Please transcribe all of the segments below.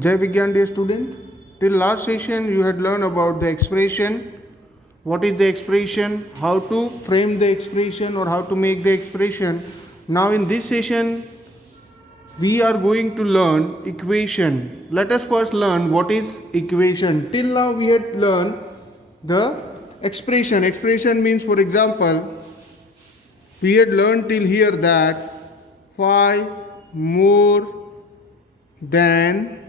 Jai Vigyan, dear student. Till last session you had learned about the expression. What is the expression? How to frame the expression or how to make the expression. Now in this session we are going to learn equation. Let us first learn what is equation. Till now we had learned the expression. Expression means, for example, we had learned till here that 5 more than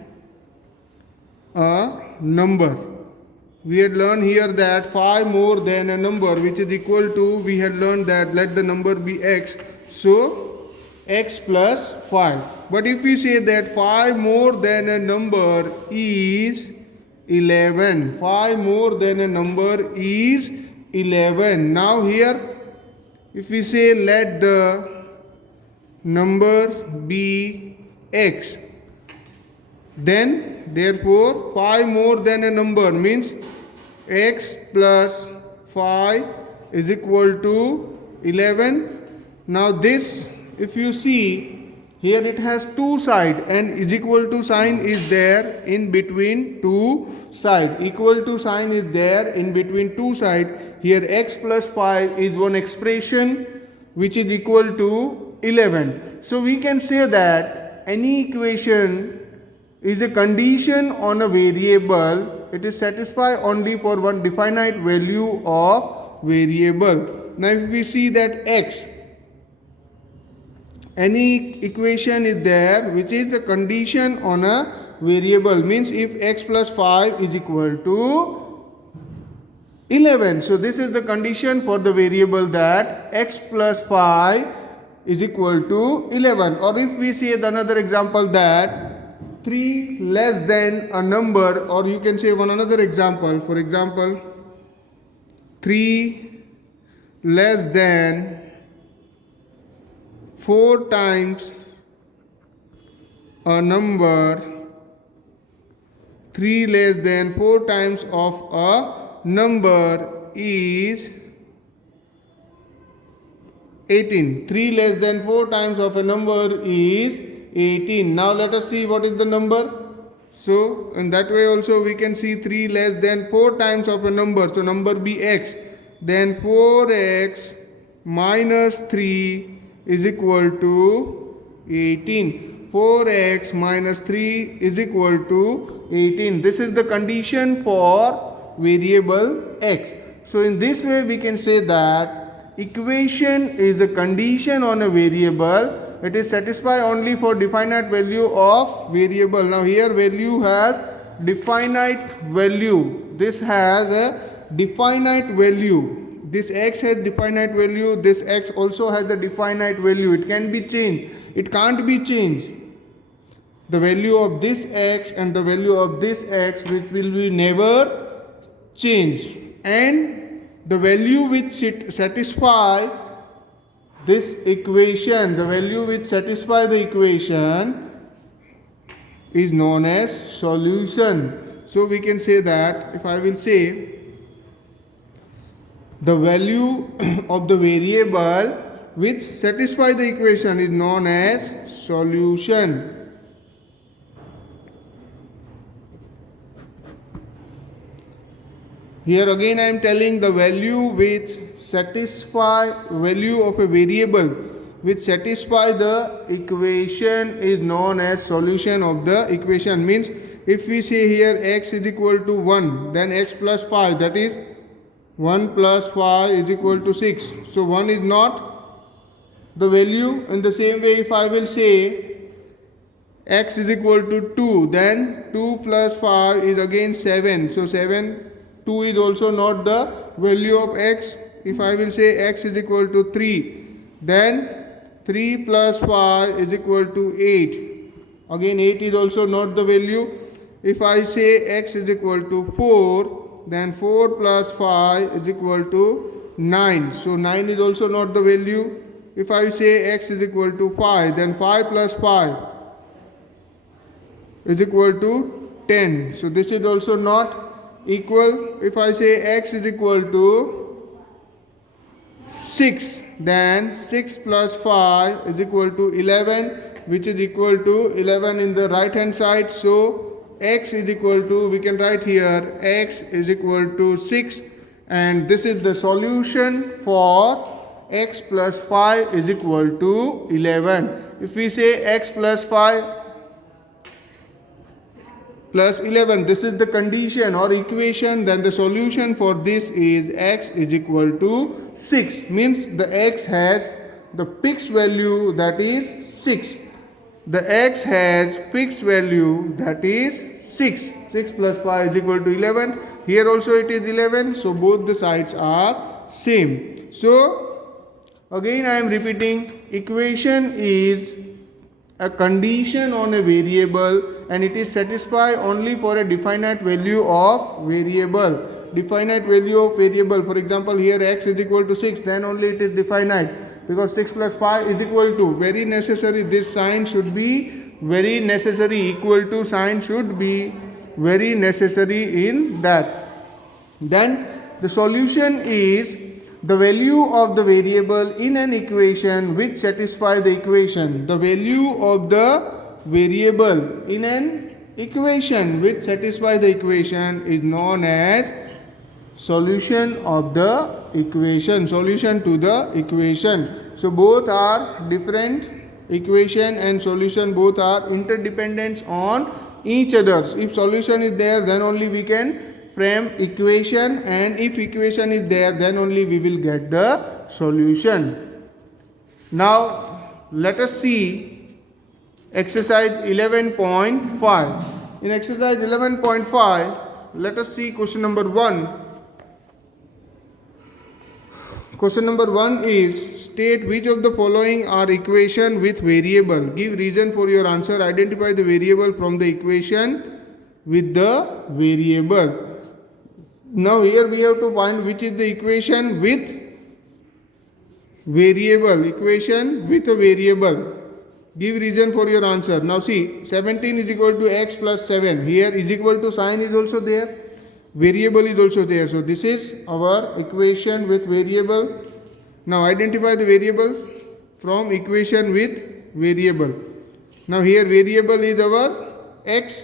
a number. We had learned here that 5 more than a number, which is equal to, we had learned that let the number be x, so x plus 5. But if we say that 5 more than a number is 11, 5 more than a number is 11. Now here if we say let the number be x, then therefore 5 more than a number means x plus 5 is equal to 11. Now this, if you see here, it has two sides and is equal to sign is there in between two sides. Equal to sign is there in between two sides. Here x plus 5 is one expression which is equal to 11. So we can say that any equation is a condition on a variable. It is satisfied only for one definite value of variable. Now if we see that x, any equation is there which is the condition on a variable, means if x plus 5 is equal to 11. So this is the condition for the variable that x plus 5 is equal to 11. Or if we see another example that 3 less than a number, or you can say one another example, for example 3 less than 4 times a number, 3 less than 4 times of a number is 18. 3 less than 4 times of a number is 18. Now let us see what is the number. So in that way also we can see 3 less than 4 times of a number. So number be x. Then 4x minus 3 is equal to 18. 4x minus 3 is equal to 18. This is the condition for variable x. So in this way we can say that equation is a condition on a variable. It is satisfied only for definite value of variable. Now here value has definite value. This has a definite value. This x has definite value. This x also has a definite value. It can be changed. It can't be changed. The value of this x and the value of this x which will be never changed. And the value which satisfy this equation, the value which satisfy the equation is known as solution. So we can say that if I will say the value of the variable which satisfy the equation is known as solution. Here again I am telling the value which satisfy value of a variable which satisfy the equation is known as solution of the equation. Means if we say here x is equal to 1, then x plus 5, that is 1 plus 5 is equal to 6. So 1 is not the value. In the same way if I will say x is equal to 2, then 2 plus 5 is again 7. So 7, 2 is also not the value of x. If I will say x is equal to 3, then 3 plus 5 is equal to 8. Again 8 is also not the value. If I say x is equal to 4, then 4 plus 5 is equal to 9. So 9 is also not the value. If I say x is equal to 5, then 5 plus 5 is equal to 10. So this is also not equal. If I say x is equal to 6, then 6 plus 5 is equal to 11, which is equal to 11 in the right hand side. So x is equal to, we can write here x is equal to 6, and this is the solution for x plus 5 is equal to 11. If we say x plus 5 plus 11, this is the condition or equation, then the solution for this is x is equal to 6. Means the x has the fixed value, that is 6. The x has fixed value, that is 6. 6 plus 5 is equal to 11. Here also it is 11. So both the sides are same. So again I am repeating, equation is a condition on a variable and it is satisfied only for a definite value of variable. Definite value of variable, for example here x is equal to 6, then only it is definite, because 6 plus 5 is equal to, very necessary, this sign should be very necessary, equal to sign should be very necessary in that. Then the solution is the value of the variable in an equation which satisfy the equation. The value of the variable in an equation which satisfy the equation is known as solution of the equation, solution to the equation. So both are different, equation and solution both are interdependent on each other. If solution is there, then only we can frame equation, and if equation is there, then only we will get the solution. Now let us see exercise 11.5. In exercise 11.5, let us see question number 1. Question number 1 is, state which of the following are equation with variable. Give reason for your answer. Identify the variable from the equation with the variable. Now here we have to find which is the equation with variable. Equation with a variable. Give reason for your answer. Now see, 17 is equal to x plus 7. Here is equal to sign is also there. Variable is also there. So this is our equation with variable. Now identify the variable from equation with variable. Now here variable is our x.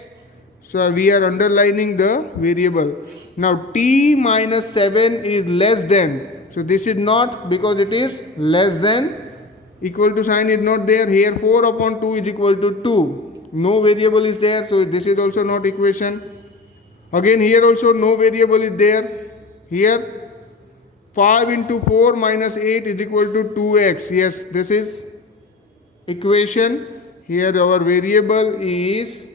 So we are underlining the variable. Now t minus 7 is less than. So this is not, because it is less than. Equal to sign is not there. Here 4 upon 2 is equal to 2. No variable is there. So this is also not equation. Again here also no variable is there. Here 5 into 4 minus 8 is equal to 2x. Yes, this is equation. Here our variable is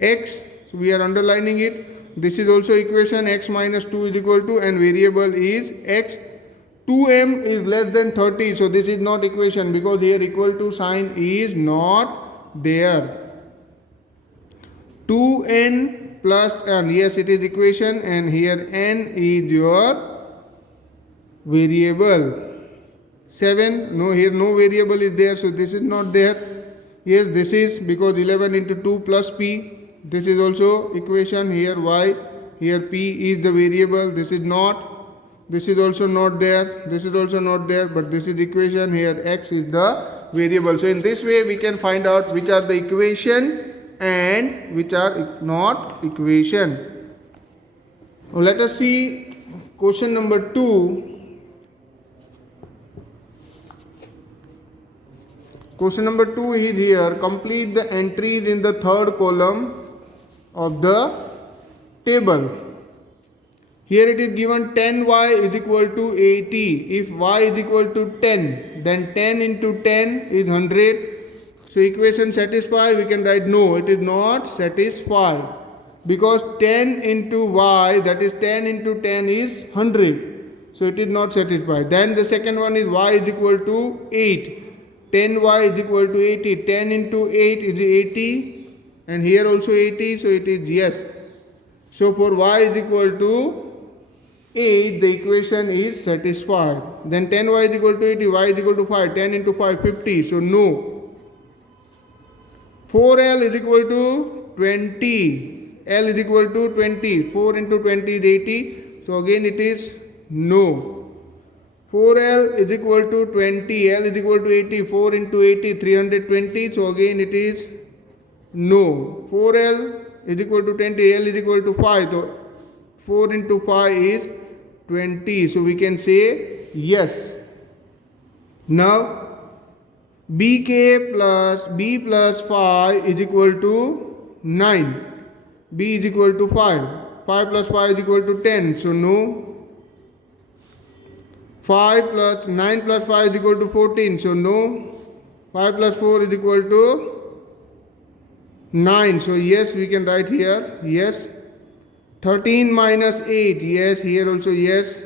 x. So we are underlining it. This is also equation, x minus 2 is equal to, and variable is x. 2m is less than 30. So this is not equation, because here equal to sign is not there. 2n plus n, yes it is equation, and here n is your variable. 7, no, here no variable is there, so this is not there. Yes, this is, because 11 into 2 plus p, this is also equation. Here y, here p is the variable, this is not, this is also not there, this is also not there, but this is equation. Here x is the variable. So in this way we can find out which are the equation and which are not equation. Now let us see question number 2. Question number 2 is here, complete the entries in the third column of the table. Here it is given 10y is equal to 80. If y is equal to 10, then 10 into 10 is 100. So equation satisfied, we can write no, it is not satisfied, because 10 into y, that is 10 into 10 is 100. So it is not satisfied. Then the second one is y is equal to 8. 10y is equal to 80. 10 into 8 is 80, and here also 80, so it is yes. So for y is equal to 8, the equation is satisfied. Then 10y is equal to 80, y is equal to 5. 10 into 5, 50, so no. 4l is equal to 20. L is equal to 20. 4 into 20 is 80. So again it is no. 4l is equal to 20. L is equal to 80. 4 into 80, 320. So again it is No. 4L is equal to 20, L is equal to 5. So 4 into 5 is 20. So we can say yes. Now BK plus B plus 5 is equal to 9. B is equal to 5. 5 plus 5 is equal to 10. So no. 5 plus 9 plus 5 is equal to 14. So no. 5 plus 4 is equal to 9. So yes, we can write here. Yes. 13 minus 8. Yes. Here also yes.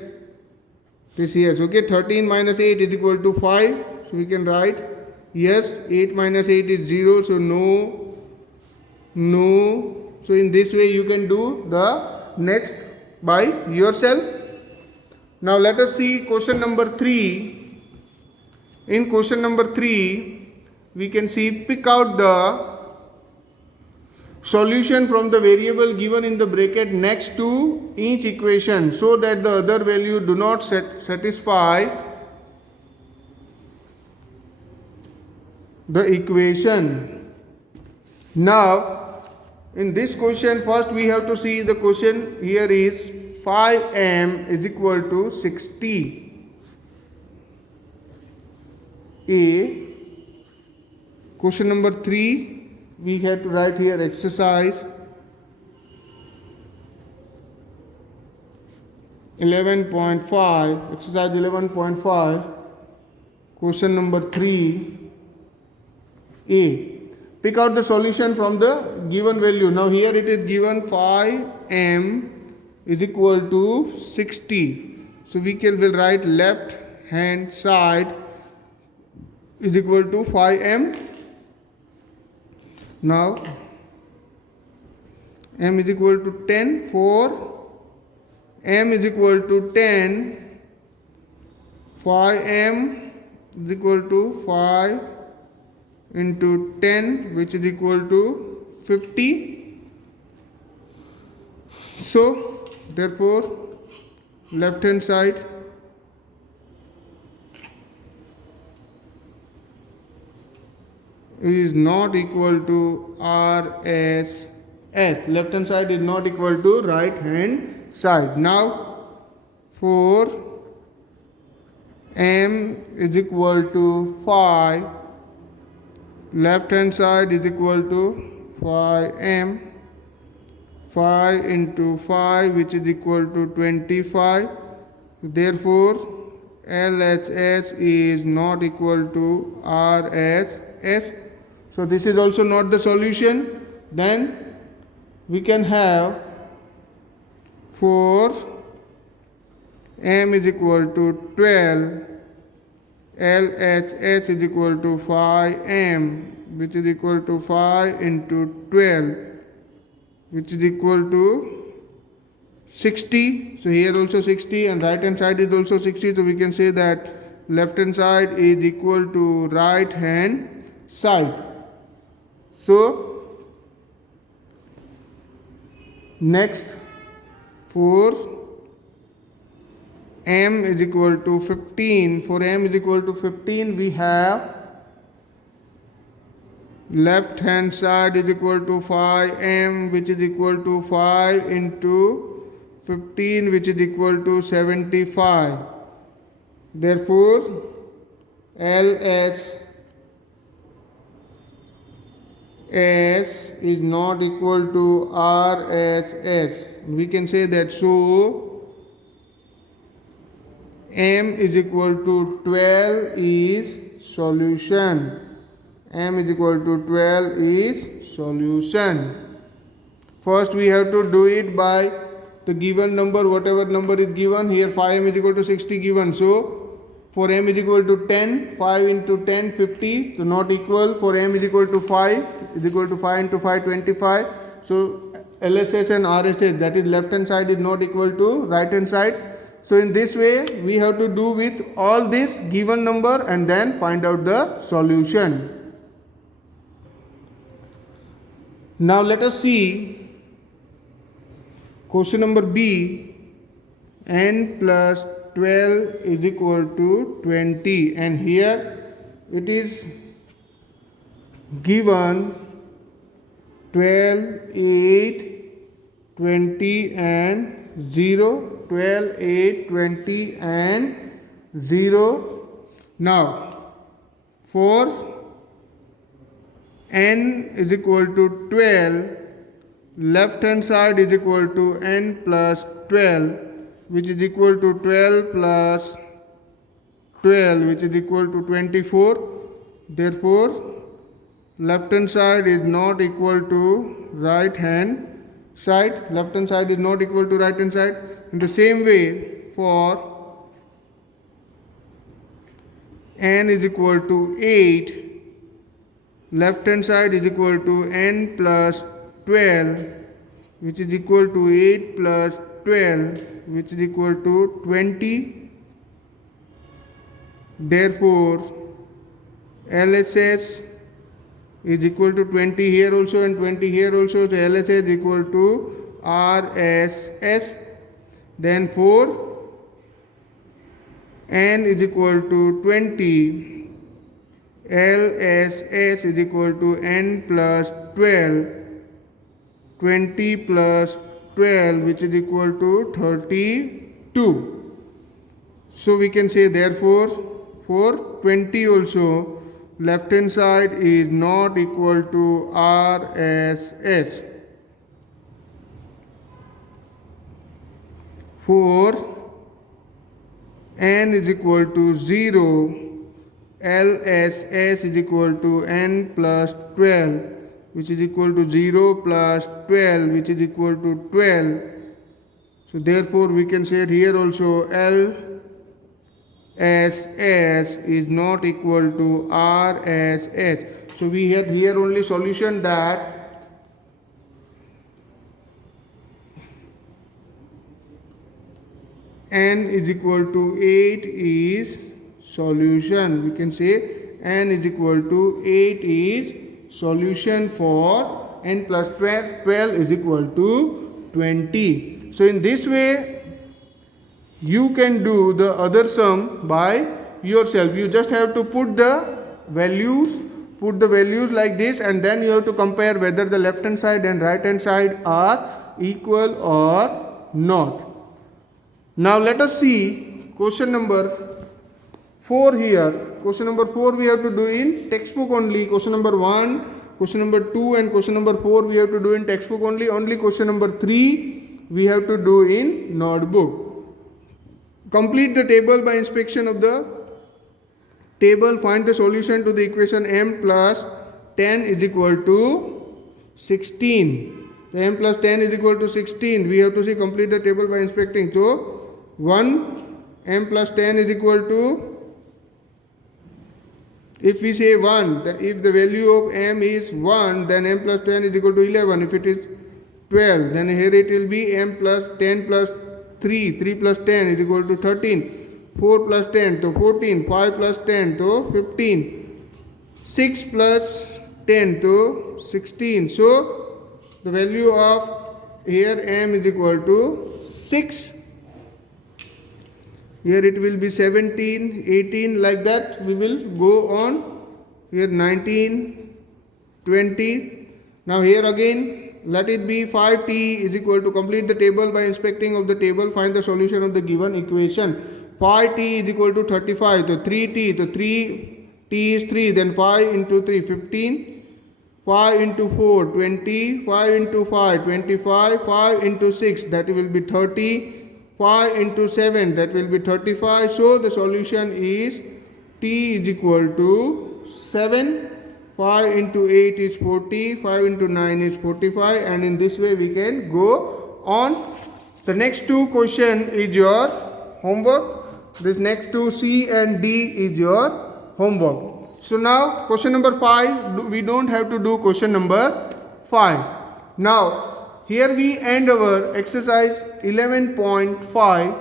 This yes. Okay. 13 minus 8 is equal to 5. So we can write yes. 8 minus 8 is 0. So no. No. So in this way you can do the next by yourself. Now let us see question number 3. In question number 3, we can see pick out the solution from the variable given in the bracket next to each equation so that the other value do not satisfy the equation. Now in this question, first we have to see the question here is 5m is equal to 60. A. Question number 3, we have to write here exercise 11.5. Exercise 11.5. Question number 3. A. Pick out the solution from the given value. Now here it is given 5m is equal to 60. So we will write left hand side is equal to 5m. Now m is equal to 10. For m is equal to 10, 5m is equal to 5 into 10, which is equal to 50. So therefore left hand side is not equal to RSS. Left hand side is not equal to right hand side. Now for m is equal to 5, left hand side is equal to 5m. 5 into 5, which is equal to 25. Therefore LHS is not equal to RSS. So this is also not the solution. Then we can have for m is equal to 12, LHS is equal to 5m, which is equal to 5 into 12, which is equal to 60. So here also 60 and right hand side is also 60. So we can say that left hand side is equal to right hand side. So next for m is equal to 15. For m is equal to 15, we have left hand side is equal to 5m, which is equal to 5 into 15, which is equal to 75. Therefore LHS is not equal to RSS. We can say that. So m is equal to 12 is solution. M is equal to 12 is solution. First we have to do it by the given number, whatever number is given. Here 5m is equal to 60 given. So for m is equal to 10, 5 into 10, 50. So not equal. For m is equal to 5 is equal to 5 into 5, 25. So LSS and RSS, that is left hand side, is not equal to right hand side. So in this way we have to do with all this given number and then find out the solution. Now let us see question number B. N plus 12 is equal to 20, and here it is given 12, 8, 20 and 0. 12, 8, 20 and 0. Now, for n is equal to 12, left hand side is equal to n plus 12, which is equal to 12 plus 12, which is equal to 24. Therefore, left hand side is not equal to right hand side. Left hand side is not equal to right hand side. In the same way, for n is equal to 8, left hand side is equal to n plus 12, which is equal to 8 plus 12, which is equal to 20. Therefore, LHS is equal to 20 here also and 20 here also. So LHS is equal to RSS. Then for n is equal to 20, LSS is equal to n plus 12, 20 plus 12, which is equal to 32. So we can say therefore for 20 also, left hand side is not equal to RSS. For n is equal to 0, LSS is equal to n plus 12, which is equal to 0 plus 12, which is equal to 12. So therefore we can say it here also, LSS is not equal to RSS. So we had here only solution that n is equal to 8 is solution. We can say n is equal to 8 is solution for n plus 12. 12 is equal to 20. So in this way you can do the other sum by yourself. You just have to put the values like this, and then you have to compare whether the left hand side and right hand side are equal or not. Now let us see question number 4 here. Question number 4 we have to do in textbook only. Question number 1, question number 2 and question number 4 we have to do in textbook only. Only question number 3 we have to do in notebook. Complete the table by inspection of the table. Find the solution to the equation m plus 10 is equal to 16. The m plus 10 is equal to 16. We have to see complete the table by inspecting. So 1 m plus 10 is equal to, if we say 1, if the value of m is 1, then m plus 10 is equal to 11. If it is 12, then here it will be m plus 10 plus 3, 3 plus 10 is equal to 13, 4 plus 10 to 14, 5 plus 10 to 15, 6 plus 10 to 16. So the value of here m is equal to 6. Here it will be 17, 18, like that we will go on. Here 19, 20. Now here again let it be 5t is equal to, complete the table by inspecting of the table, find the solution of the given equation. 5t is equal to 35, so 3t, so 3t is 3, then 5 into 3, 15, 5 into 4, 20, 5 into 5, 25, 5 into 6, that will be 30, 5 into 7, that will be 35. So the solution is t is equal to 7. 5 into 8 is 40, 5 into 9 is 45, and in this way we can go on. The next two question is your homework. This next two C and D is your homework. So now question number 5, we don't have to do question number 5. Now here we end our exercise 11.5.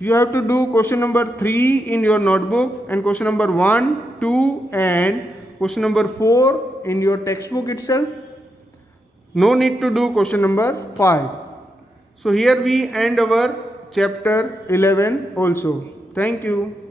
You have to do question number 3 in your notebook, and question number 1, 2 and question number 4 in your textbook itself. No need to do question number 5. So here we end our chapter 11 also. Thank you.